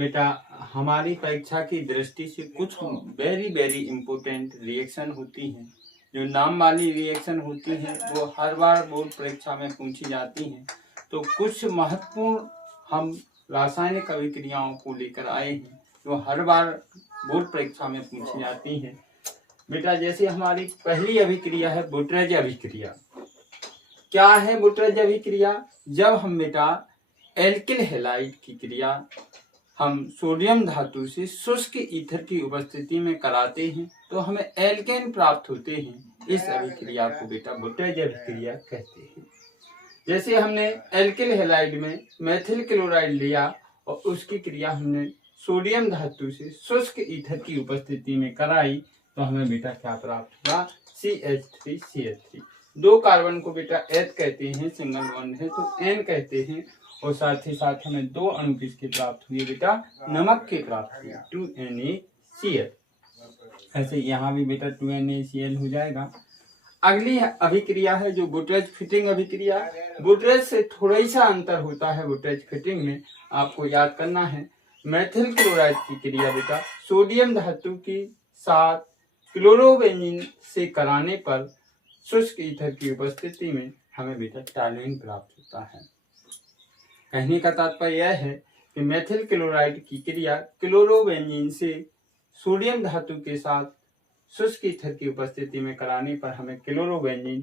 बेटा हमारी परीक्षा की दृष्टि से कुछ वेरी वेरी इंपॉर्टेंट रिएक्शन होती हैं। जो नाम वाली रिएक्शन होती हैं वो हर बार बोर्ड परीक्षा में पूछी जाती हैं। तो कुछ महत्वपूर्ण हम रासायनिक अभिक्रियाओं को लेकर आए हैं जो हर बार बोर्ड परीक्षा में पूछी जाती हैं। बेटा जैसे हमारी पहली अभिक्रिया है बुटरेज अभिक्रिया। क्या है बुटरेज अभिक्रिया? जब हम बेटा एल्किल हैलाइड की क्रिया हम सोडियम धातु से शुष्क ईथर की उपस्थिति में कराते हैं तो हमें एल्केन प्राप्त होते हैं। इस अभिक्रिया को बेटा बुटरेज अभिक्रिया कहते हैं। जैसे हमने एल्किल हैलाइड में मेथिल क्लोराइड लिया और उसकी क्रिया हमने सोडियम धातु से शुष्क ईथर की उपस्थिति में कराई तो हमें बेटा क्या प्राप्त हुआ? CH3CH3। दो कार्बन को बेटा H कहते हैं, सिंगल बॉन्ड है तो N कहते हैं, और साथ ही साथ हमें दो अणु किसके प्राप्त हुए बेटा? नमक के प्राप्त हुए, 2NaCl। ऐसे यहाँ भी बेटा 2NaCl हो जाएगा। अगली अभिक्रिया है जो बुटरेज फिटिंग अभिक्रिया। बुटरेज से थोड़ा सा अंतर होता है बुटरेज फिटिंग में, आपको याद करना है। मेथिल क्लोराइड की क्रिया बेटा सोडियम धातु के साथ क्लोरोबेंजीन से कराने पर शुष्क ईथर की उपस्थिति में हमें बेटा टॉल्यूइन प्राप्त होता है। कहने का तात्पर्य यह है कि मेथिल क्लोराइड की क्रिया क्लोरोबेंजीन से सोडियम धातु के साथ शुष्क ईथर की उपस्थिति में कराने पर हमें टॉल्यूइन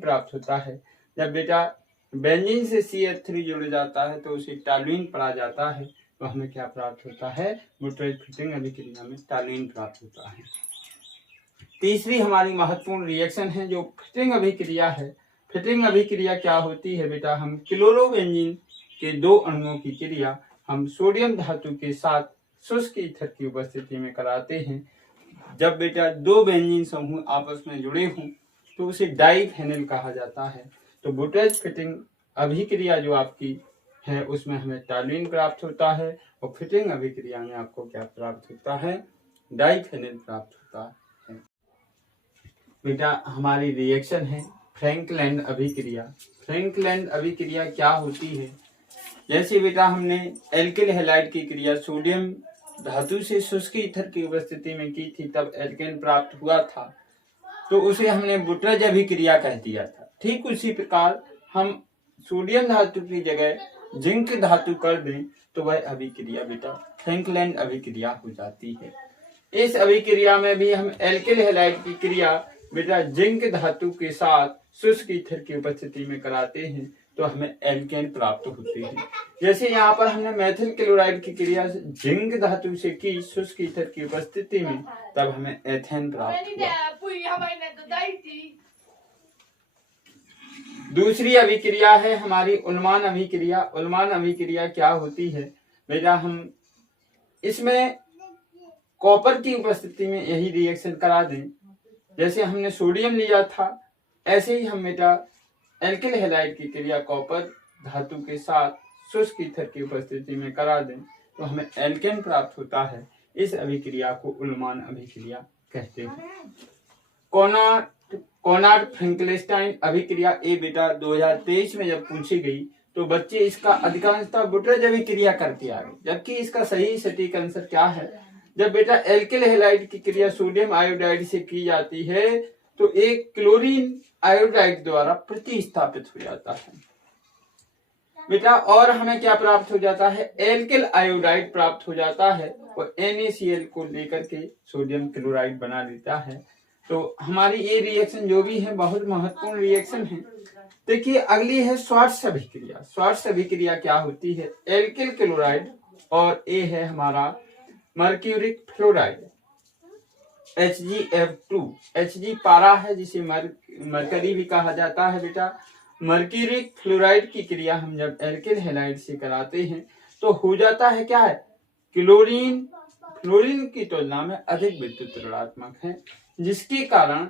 प्राप्त होता है। जब बेटा बेंजीन से CH3 जुड़ जाता है तो उसे टॉल्यूइन पड़ा जाता है तो हमें क्या प्राप्त होता है? बुटरेज फिटिंग अभिक्रिया में टॉल्यूइन प्राप्त होता है। तीसरी हमारी महत्वपूर्ण रिएक्शन है जो फिटिंग अभिक्रिया है। फिटिंग अभिक्रिया क्या होती है बेटा? हम क्लोरोबेंजीन के दो अणुओं की क्रिया हम सोडियम धातु के साथ शुष्क ईथर की उपस्थिति में कराते हैं। जब बेटा दो बेंजीन समूह आपस में जुड़े हों तो उसे डाइफेनिल कहा जाता है। तो बुटरेज फिटिंग अभिक्रिया जो आपकी है उसमें हमें टॉल्यूइन प्राप्त होता है और फिटिंग अभिक्रिया में आपको क्या प्राप्त होता है? डाइफेनिल प्राप्त होता है। बेटा हमारी रिएक्शन है फ्रैंकलैंड अभिक्रिया। फ्रैंकलैंड अभिक्रिया क्या होती है? जैसे बेटा हमने एल्किल हैलाइड की क्रिया सोडियम धातु से शुष्क ईथर की उपस्थिति में की थी तब एल्केन प्राप्त हुआ था तो उसे हमने बुटरेज अभिक्रिया कह दिया था। ठीक उसी प्रकार हम सोडियम धातु की जगह जिंक धातु कर दें तो वह अभिक्रिया बेटा फ्रैंकलैंड अभिक्रिया हो जाती है। इस अभिक्रिया में भी हम एल्किल हैलाइड की क्रिया बेटा जिंक धातु के साथ शुष्क ईथर की उपस्थिति में कराते हैं तो हमें एल्केन प्राप्त होते हैं। जैसे यहाँ पर हमने मेथिल क्लोराइड की क्रिया जिंक धातु से की शुष्क ईथर की उपस्थिति में तब हमें एथेन प्राप्त हुआ। दूसरी अभिक्रिया है हमारी उल्मान अभिक्रिया। उल्मान अभिक्रिया क्या होती है बेटा? हम इसमें कॉपर की उपस्थिति में यही रिएक्शन करा दें। जैसे हमने सोडियम लिया था ऐसे ही हम बेटा एल्किल हैलाइड की क्रिया कॉपर धातु के साथ शुष्क ईथर की उपस्थिति में करा दें तो हमें एल्केन प्राप्त होता है। इस अभिक्रिया को उल्मान अभिक्रिया कहते हैं। कोनार्ड फ्रैंकलिस्टाइन अभिक्रिया ए बेटा 2023 में जब पूछी गई तो बच्चे इसका अधिकांशतः बुटरेज अभिक्रिया करके आ गए, जबकि इसका सही सटीक आंसर क्या है? जब बेटा एल्किल हैलाइड की क्रिया सोडियम आयोडाइड से की जाती है तो एक क्लोरीन आयोडाइड द्वारा प्रतिस्थापित हो जाता है बेटा, और हमें क्या प्राप्त हो जाता है? एल्किल आयोडाइड प्राप्त हो जाता है और NaCl को लेकर के सोडियम क्लोराइड बना देता है। तो हमारी ये रिएक्शन जो भी है बहुत महत्वपूर्ण रिएक्शन है। देखिए अगली है श्वार्ट्ज अभिक्रिया। श्वार्ट्ज अभिक्रिया क्या होती है? एल्किल क्लोराइड और ए है हमारा मर्क्यूरिक फ्लोराइड HgF2। Hg पारा है जिसे मरकरी भी कहा जाता है बेटा। मर्क्यूरिक फ्लोराइड की क्रिया हम जब एल्किल हैलाइड से कराते हैं तो हो जाता है क्या है? क्लोरीन फ्लोरीन की तुलना में अधिक विद्युत ऋणात्मक है, जिसके कारण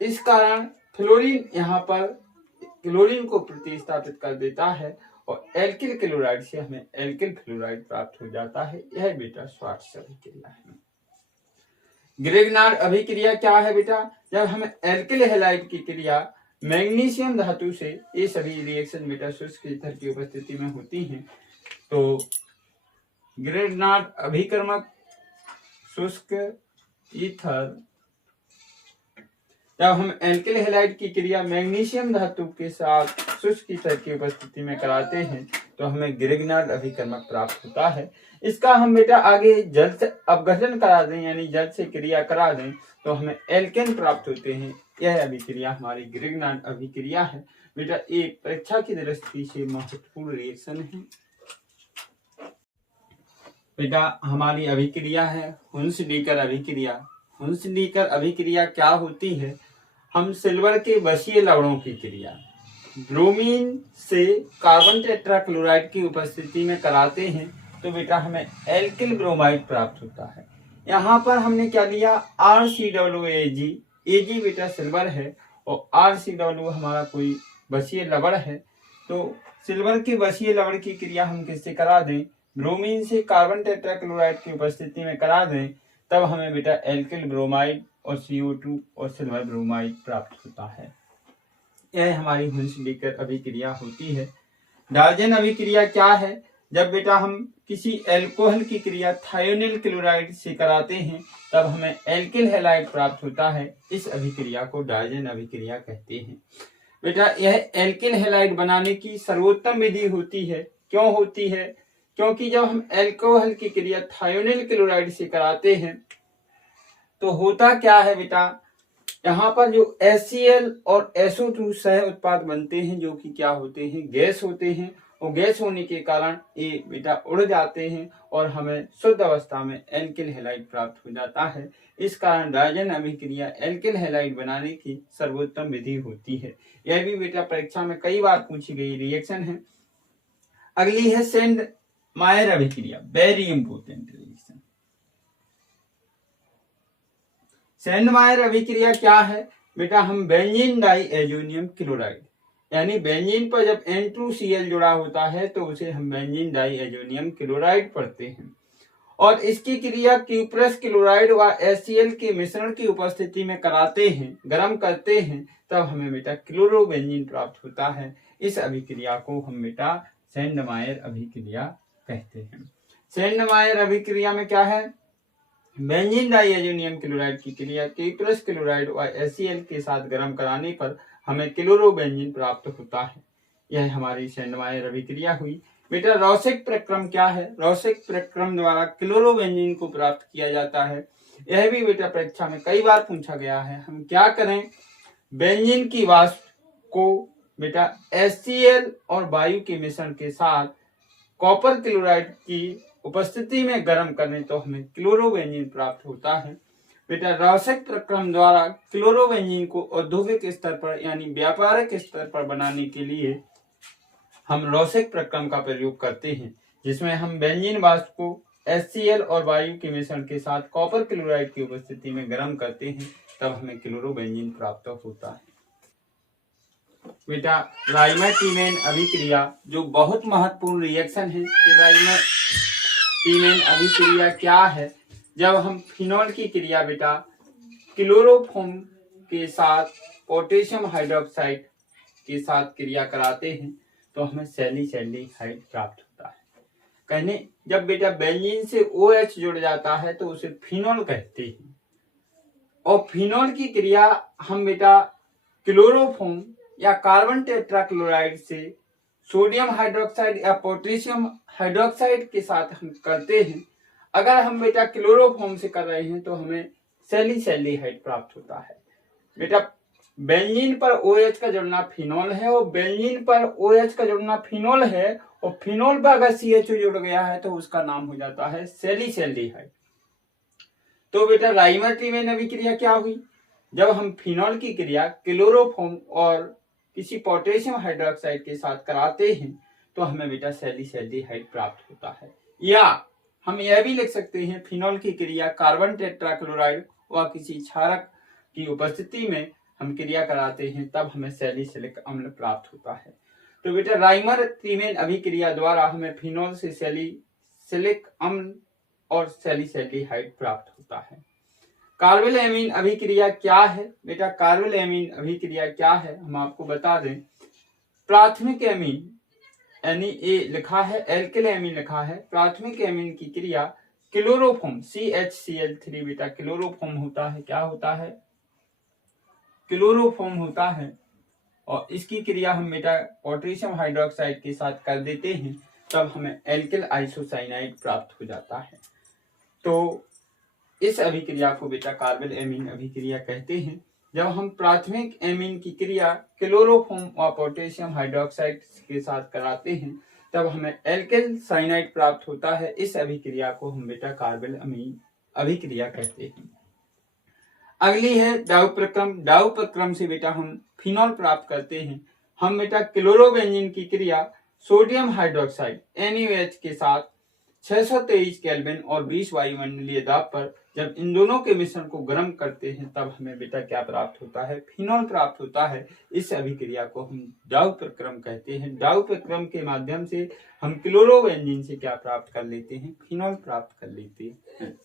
इस कारण फ्लोरीन यहाँ पर क्लोरीन को प्रतिस्थापित कर देता है और एल्किल क्लोराइड से हमें एल्किल फ्लोराइड प्राप्त हो जाता है। यह बेटा श्वार्ट्ज अभिक्रिया है। ग्रेगनार्ड अभिक्रिया क्या है बेटा? जब हम एल्किल हैलाइड की क्रिया मैग्नीशियम धातु से ये सभी रिएक्शन बेटा शुष्क ईथर की उपस्थिति में होती हैं। तो ग्रेगनार्ड अभिकर्मक शुष्क ईथर, जब हम एल्किल हैलाइड की क्रिया मैग्नीशियम धातु के साथ शुष्क ईथर की उपस्थिति में कराते हैं तो हमें ग्रेगनार्ड अभिकर्मक प्राप्त होता है। इसका हम बेटा आगे जल से अपघटन करा दें, यानी जल से क्रिया करा दें तो हमें एल्केन प्राप्त होते हैं। यह अभिक्रिया हमारी ग्रेगनार्ड अभिक्रिया है। बेटा एक परीक्षा की दृष्टि से महत्वपूर्ण रिएक्शन है। बेटा हमारी अभिक्रिया है हुन्स-डीकर अभिक्रिया। हुन्स-डीकर अभिक्रिया क्या होती है? हम सिल्वर के वशीय लवणों की क्रिया ब्रोमीन से कार्बन टेट्राक्लोराइड की उपस्थिति में कराते हैं तो बेटा हमें एल्किल ब्रोमाइड प्राप्त होता है। यहाँ पर हमने क्या लिया? RCOOAg। Ag बेटा सिल्वर है और RCOO हमारा कोई वशीय लवण है। तो सिल्वर के वशीय लवण की क्रिया हम किससे करा दें? ब्रोमीन से कार्बन टेट्राक्लोराइड की उपस्थिति में करा दें, तब हमें बेटा एल्किल ब्रोमाइड और CO2 और सिल्वर ब्रोमाइड प्राप्त होता है। यह हमारी हुन्स-डीकर अभिक्रिया होती है। डाल्टन अभिक्रिया क्या है? जब बेटा हम किसी एल्कोहल की क्रिया थायोनिल क्लोराइड से कराते हैं तब हमें एल्किल हैलाइड प्राप्त होता है। इस अभिक्रिया को डाल्टन अभिक्रिया कहते हैं। बेटा यह एल्किल हैलाइड बनाने की सर्वोत्तम विधि होती है। क्यों होती है? क्योंकि जब हम एल्कोहल की क्रिया थायोनिल क्लोराइड से कराते हैं तो होता क्या है बेटा, यहाँ पर जो HCl और SO2 सह उत्पाद बनते हैं जो कि क्या होते हैं? गैस होते हैं। और गैस होने के कारण ये बेटा उड़ जाते हैं और हमें शुद्ध अवस्था में एल्किल हैलाइड प्राप्त हो जाता है। इस कारण डाल्टन अभिक्रिया एल्किल हैलाइड बनाने की सर्वोत्तम विधि होती है। यह भी बेटा परीक्षा में कई बार पूछी गई रिएक्शन है। अगली है सेंड-मायर अभिक्रिया, वेरी इंपोर्टेंट रिएक्शन। सेंड-मायर अभिक्रिया क्या है? बेटा हम बेंजीन डाइएजोनियम क्लोराइड, यानी बेंजीन पर जब N2Cl जुड़ा होता है तो उसे हम बेंजीन डाइएजोनियम क्लोराइड पढ़ते हैं। और इसकी क्रिया क्यूप्रस क्लोराइड व HCl के मिश्रण की उपस्थिति में कराते हैं, गर्म करते हैं, तब हमें बेटा क्लोरोबेंजीन प्राप्त होता है। इस अभिक्रिया को हम बेटा सेंड-मायर अभिक्रिया कहते हैं। सेंड-मायर अभिक्रिया में क्या है? बेंजीन डाइएजोनियम क्लोराइड की क्रिया क्यूप्रस क्लोराइड व HCl के साथ गर्म कराने पर हमें क्लोरोबेंजीन प्राप्त होता है। यह हमारी सेंड-मायर अभिक्रिया हुई। बेटा रॉसेक प्रक्रम क्या है? रॉसेक प्रक्रम द्वारा क्लोरोबेंजीन को प्राप्त किया जाता है। यह भी बेटा परीक्षा में कई बार पूछा गया है। हम क्या करें? बेंजीन की वाष्प को बेटा HCl और वायु के मिश्रण के साथ कॉपर क्लोराइड की उपस्थिति में गर्म करने तो हमें क्लोरोबेंजीन प्राप्त होता है। बेटा रॉसेक प्रक्रम द्वारा क्लोरोबेंजीन को औद्योगिक स्तर पर यानी व्यापारिक स्तर पर बनाने के लिए हम रॉसेक प्रक्रम का प्रयोग करते हैं, जिसमें हम बेंजीन वाष्प को HCl और वायु के मिश्रण के साथ कॉपर क्लोराइड की उपस्थिति में गर्म करते हैं, तब हमें क्लोरोबेंजीन प्राप्त होता है। बेटा राइमर-टीमेन अभिक्रिया जो बहुत महत्वपूर्ण रिएक्शन है। राइमर-टीमेन अभिक्रिया क्या है? जब हम फिनॉल की क्रिया बेटा क्लोरोफॉर्म के साथ पोटेशियम हाइड्रोक्साइड के साथ क्रिया कराते हैं तो हमें सैलिसैल्डिहाइड प्राप्त होता है। कहने जब बेटा बेंजीन से OH जुड़ जाता है तो उसे फिनॉल कहते हैं। और फिनॉल की क्रिया हम बेटा क्लोरोफॉर्म या कार्बन टेट्राक्लोराइड से सोडियम हाइड्रोक्साइड या पोटेशियम हाइड्रोक्साइड के साथ हम करते हैं। अगर हम बेटा क्लोरोफॉर्म से कर रहे हैं तो हमें सैलिसैल्डिहाइड प्राप्त होता है। बेटा बेंजीन पर OH का जुड़ना फिनॉल है और बेंजीन पर OH का जुड़ना फिनॉल है और फिनॉल पर अगर CHO जुड़ गया है तो उसका नाम हो जाता है सैलिसैल्डिहाइड। तो बेटा राइमर-टीमेन अभिक्रिया क्या हुई? जब हम फिनॉल की क्रिया क्लोरोफॉर्म और किसी पोटेशियम हाइड्रोक्साइड के साथ कराते हैं तो हमें बेटा सैलिसैल्डिहाइड प्राप्त होता है। या हम यह भी लिख सकते हैं फिनॉल की क्रिया कार्बन टेट्राक्लोराइड व किसी क्षारक की उपस्थिति में हम क्रिया कराते हैं तब हमें सैलिसिलिक अम्ल प्राप्त होता है। तो बेटा राइमर-टीमेन अभिक्रिया द्वारा हमें फिनॉल से सैलिसिलिक अम्ल और सैलिसैल्डिहाइड प्राप्त होता है। कार्बोनिल एमीन अभिक्रिया क्या है बेटा? कार्बोनिल एमीन अभिक्रिया क्या है हम आपको बता दें। प्राथमिक एमीन यानी ए लिखा है, एल्किल एमीन लिखा है। प्राथमिक एमीन की क्रिया क्लोरोफॉर्म CHCl3 बेटा क्लोरोफॉर्म होता है। क्या होता है? क्लोरोफॉर्म होता है। और इसकी क्रिया हम बेटा पोटेशियम हाइड्रोक्साइड के साथ कर देते हैं, तब हमें एल्किल आइसोसाइनाइड प्राप्त हो जाता है। तो इस अभिक्रिया को बेटा कार्बोनिल एमीन अभिक्रिया कहते हैं। जब हम प्राथमिक एमीन की क्रिया क्लोरोफॉर्म और पोटेशियम हाइड्रोक्साइड के साथ कराते हैं, तब हमें एल्किल साइनाइड प्राप्त होता है। इस अभिक्रिया को हम बेटा कार्बोनिल एमीन अभिक्रिया कहते हैं। अगली है डाउ प्रक्रम। डाउ प्रक्रम से बेटा हम फिनॉल प्राप्त करते हैं। हम बेटा क्लोरोबेंजीन की क्रिया सोडियम हाइड्रोक्साइड NaOH के साथ 623 केल्विन और 20 वायुमंडलीय दाब पर जब इन दोनों के मिश्रण को गर्म करते हैं, तब हमें बेटा क्या प्राप्त होता है? फिनॉल प्राप्त होता है। इस अभिक्रिया को हम डाउ प्रक्रम कहते हैं। डाउ प्रक्रम के माध्यम से हम क्लोरोबेंजीन से क्या प्राप्त कर लेते हैं? फिनॉल प्राप्त कर लेते हैं।